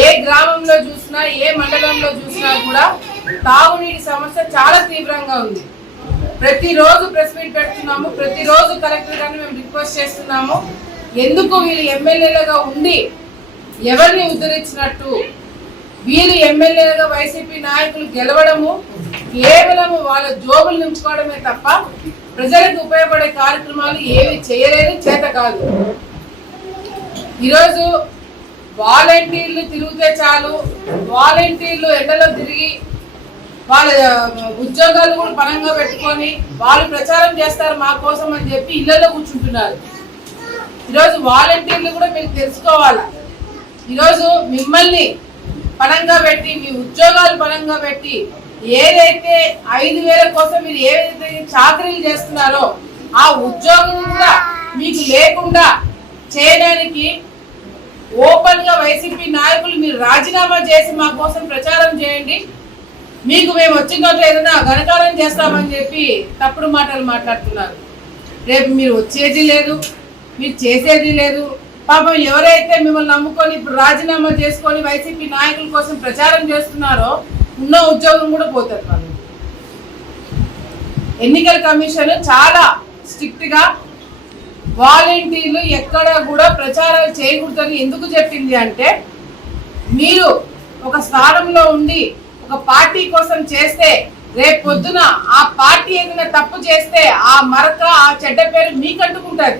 ఏ గ్రామంలో చూసినా ఏ మండలంలో చూసినా కూడా తాగునీటి సమస్య చాలా తీవ్రంగా ఉంది. ప్రతిరోజు ప్రెస్ మీట్ పెడుతున్నాము, ప్రతిరోజు కలెక్టర్ గారిని మేము రిక్వెస్ట్ చేస్తున్నాము. ఎందుకు వీళ్ళు ఎమ్మెల్యేలుగా ఉండి ఎవరిని ఉద్ధరించినట్టు, వీరు ఎమ్మెల్యేలుగా వైసీపీ నాయకులు గెలవడము కేవలము వాళ్ళ జోబులు నింపుకోవడమే తప్ప ప్రజలకు ఉపయోగపడే కార్యక్రమాలు ఏవి చేయలేదు, చేత కాదు. ఈరోజు వాలంటీర్లు తిరిగితే చాలు, వాలంటీర్లు ఎండలో తిరిగి వాళ్ళ ఉద్యోగాలు కూడా పరంగా పెట్టుకొని వాళ్ళు ప్రచారం చేస్తారు మా కోసం అని చెప్పి ఇళ్లలో కూర్చుంటున్నారు. ఈరోజు వాలంటీర్లు కూడా మీరు తెలుసుకోవాలి. ఈరోజు మిమ్మల్ని పరంగా పెట్టి మీ ఉద్యోగాలు పరంగా పెట్టి ఏదైతే 5,000 కోసం మీరు ఏదైతే చాకరీలు చేస్తున్నారో ఆ ఉద్యోగం కూడా మీకు లేకుండా చేయడానికి ఓపెన్ గా వైసీపీ నాయకులు మీరు రాజీనామా చేసి మా కోసం ప్రచారం చేయండి, మీకు మేము వచ్చినట్లు ఏదైనా ఘనకారం చేస్తామని చెప్పి తప్పుడు మాటలు మాట్లాడుతున్నారు. రేపు మీరు వచ్చేది లేదు, మీరు చేసేది లేదు. పాపం ఎవరైతే మిమ్మల్ని నమ్ముకొని ఇప్పుడు రాజీనామా చేసుకొని వైసీపీ నాయకుల కోసం ప్రచారం చేస్తున్నారో ఉన్న ఉద్యోగం కూడా పోతారు. వాళ్ళు ఎన్నికల కమిషన్ చాలా స్ట్రిక్ట్ గా వాలంటీర్లు ఎక్కడ కూడా ప్రచారాలు చేయకూడదని ఎందుకు చెప్పింది అంటే, మీరు ఒక స్థానంలో ఉండి ఒక పార్టీ కోసం చేస్తే రేపు పొద్దున ఆ పార్టీ ఏదైనా తప్పు చేస్తే ఆ మరక ఆ చెడ్డ పేరు మీకు అంటుకుంటారు.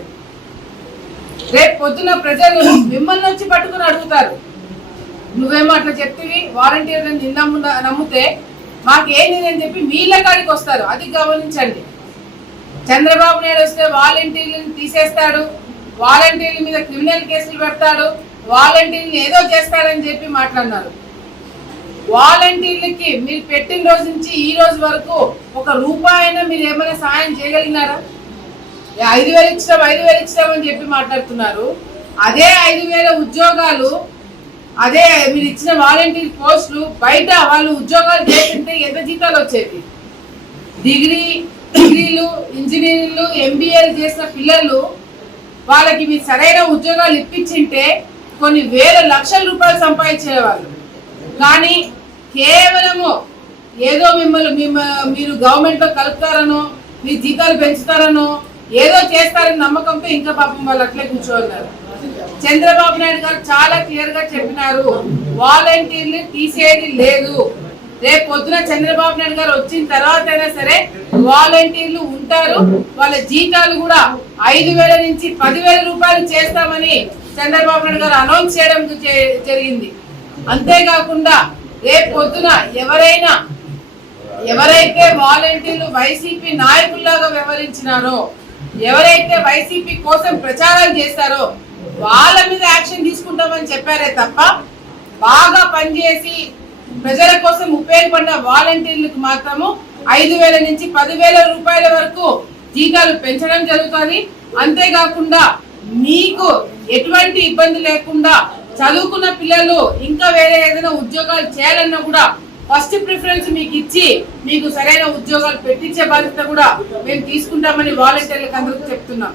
రేపు పొద్దున ప్రజలు మిమ్మల్ని వచ్చి పట్టుకుని అడుగుతారు, నువ్వేమో అట్లా చెప్తివి, వాలంటీర్లను నమ్మితే మాకేంది అని చెప్పి మీళ్ళ కాడికి వస్తారు. అది గమనించండి. చంద్రబాబు నాయుడు వస్తే వాలంటీర్లను తీసేస్తాడు, వాలంటీర్ల మీద క్రిమినల్ కేసులు పెడతాడు, వాలంటీర్లు ఏదో చేస్తాడని చెప్పి మాట్లాడినారు. వాలంటీర్లకి మీరు పెట్టిన రోజు నుంచి ఈ రోజు వరకు ఒక రూపాయినా మీరు ఏమైనా సాయం చేయగలిగినారా? 5,000 ఇచ్చాం 5,000 ఇచ్చామని చెప్పి మాట్లాడుతున్నారు. అదే 5,000 ఉద్యోగాలు, అదే మీరు ఇచ్చిన వాలంటీర్ పోస్టులు బయట వాళ్ళు ఉద్యోగాలు చేస్తుంటే ఎంత జీతాలు వచ్చేది? డిగ్రీలు ఇంజనీరింగ్లు ఎంబీఏలు చేసిన పిల్లలు వాళ్ళకి మీరు సరైన ఉద్యోగాలు ఇప్పించింటే కొన్ని వేల లక్షల రూపాయలు సంపాదించేవాళ్ళు. కానీ కేవలము ఏదో మీరు గవర్నమెంట్లో కలుపుతారనో మీ జీతాలు పెంచుతారనో ఏదో చేస్తారని నమ్మకంతో ఇంకా పాపం వాళ్ళు అట్లే కూర్చోన్నారు. చంద్రబాబు నాయుడు గారు చాలా క్లియర్ గా చెప్పినారు, వాలంటీర్లు తీసేది లేదు. రేపు పొద్దున చంద్రబాబు నాయుడు గారు వచ్చిన తర్వాత అయినా సరే వాలంటీర్లు ఉంటారు, వాళ్ళ జీతాలు కూడా 5,000 నుంచి 10,000 రూపాయలు చేస్తామని చంద్రబాబు నాయుడు గారు అనౌన్స్ చేయడం జరిగింది. అంతేకాకుండా రేపు పొద్దున ఎవరైతే వాలంటీర్లు వైసీపీ నాయకుల్లాగా వ్యవహరించినారో, ఎవరైతే వైసీపీ కోసం ప్రచారాలు చేస్తారో వాళ్ళ మీద యాక్షన్ తీసుకుంటామని చెప్పారే తప్ప బాగా పనిచేసి ప్రజల కోసం ఉపయోగపడిన వాలంటీర్లకు మాత్రము 5,000 నుంచి 10,000 రూపాయల వరకు జీతాలు పెంచడం జరుగుతుంది. అంతేకాకుండా మీకు ఎటువంటి ఇబ్బంది లేకుండా చదువుకున్న పిల్లలు ఇంకా వేరే ఏదైనా ఉద్యోగాలు చేయాలన్నా కూడా ఫస్ట్ ప్రిఫరెన్స్ మీకు ఇచ్చి మీకు సరైన ఉద్యోగాలు పెట్టించే బాధ్యత కూడా మేము తీసుకుంటామని వాలంటీర్లకు అందరికీ చెప్తున్నాం.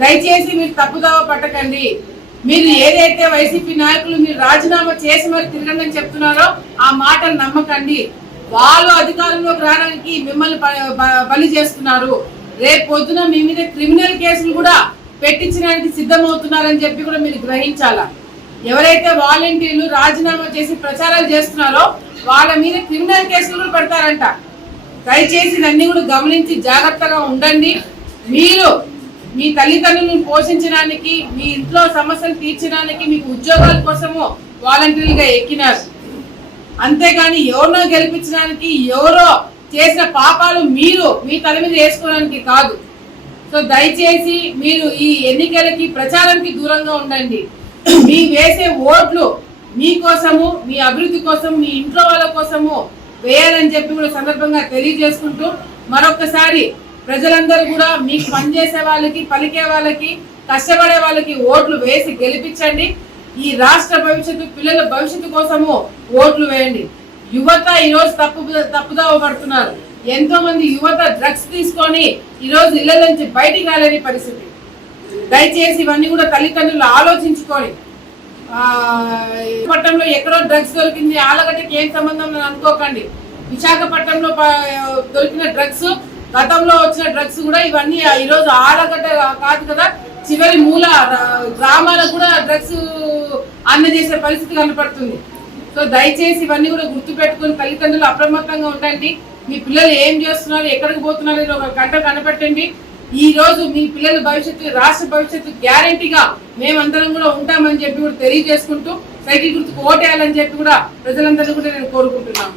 దయచేసి మీరు తప్పుదావ పట్టకండి. మీరు ఏదైతే వైసీపీ నాయకులు మీరు రాజీనామా చేసి మరి తిరగండి అని చెప్తున్నారో ఆ మాటలు నమ్మకండి. వాళ్ళు అధికారంలోకి రావడానికి మిమ్మల్ని బలి చేస్తున్నారు. రేపు పొద్దున మీ మీద క్రిమినల్ కేసులు కూడా పెట్టించడానికి సిద్ధమవుతున్నారని చెప్పి కూడా మీరు గ్రహించాలా. ఎవరైతే వాలంటీర్లు రాజీనామా చేసి ప్రచారాలు చేస్తున్నారో వాళ్ళ మీద క్రిమినల్ కేసులు కూడా పెడతారంట. దయచేసి ఇవన్నీ కూడా గమనించి జాగ్రత్తగా ఉండండి. మీరు మీ తల్లిదండ్రులను పోషించడానికి, మీ ఇంట్లో సమస్యలు తీర్చడానికి, మీకు ఉద్యోగాల కోసము వాలంటీర్లుగా ఎక్కినారు. అంతేగాని ఎవరినో గెలిపించడానికి, ఎవరో చేసిన పాపాలు మీరు మీ తల మీద వేసుకోవడానికి కాదు. సో దయచేసి మీరు ఈ ఎన్నికలకి ప్రచారానికి దూరంగా ఉండండి. మీ వేసే ఓట్లు మీకోసము, మీ అభివృద్ధి కోసం, మీ ఇంట్లో వాళ్ళ కోసము వేయాలని చెప్పి కూడా సందర్భంగా తెలియజేసుకుంటూ మరొకసారి ప్రజలందరూ కూడా మీకు పనిచేసే వాళ్ళకి, పలికే వాళ్ళకి, కష్టపడే వాళ్ళకి ఓట్లు వేసి గెలిపించండి. ఈ రాష్ట్ర భవిష్యత్తు, పిల్లల భవిష్యత్తు కోసము ఓట్లు వేయండి. యువత ఈరోజు తప్పుదావ పడుతున్నారు. ఎంతో మంది యువత డ్రగ్స్ తీసుకొని ఈరోజు ఇళ్ల నుంచి బయటికి రాలేని పరిస్థితి. దయచేసి ఇవన్నీ కూడా తల్లిదండ్రులు ఆలోచించుకొని విశాఖపట్నంలో ఎక్కడో డ్రగ్స్ దొరికింది, ఆలగడ్డకి ఏం సంబంధం అని అనుకోకండి. విశాఖపట్నంలో దొరికిన డ్రగ్స్, గతంలో వచ్చిన డ్రగ్స్ కూడా ఇవన్నీ ఈరోజు ఆలగడ్డ కాదు కదా, చివరి మూల గ్రామాలకు కూడా డ్రగ్స్ అందజేసే పరిస్థితి కనపడుతుంది. సో దయచేసి ఇవన్నీ కూడా గుర్తు పెట్టుకుని తల్లిదండ్రులు అప్రమత్తంగా ఉండండి. మీ పిల్లలు ఏం చేస్తున్నారు, ఎక్కడికి పోతున్నారు ఒక గంట కనపెట్టండి. ఈ రోజు మీ పిల్లల భవిష్యత్తు, రాష్ట్ర భవిష్యత్తు గ్యారంటీగా మేమందరం కూడా ఉంటామని చెప్పి కూడా తెలియజేసుకుంటూ సైకిల్ గుర్తుకు ఓటేయాలని చెప్పి కూడా ప్రజలందరూ కూడా నేను కోరుకుంటున్నాను.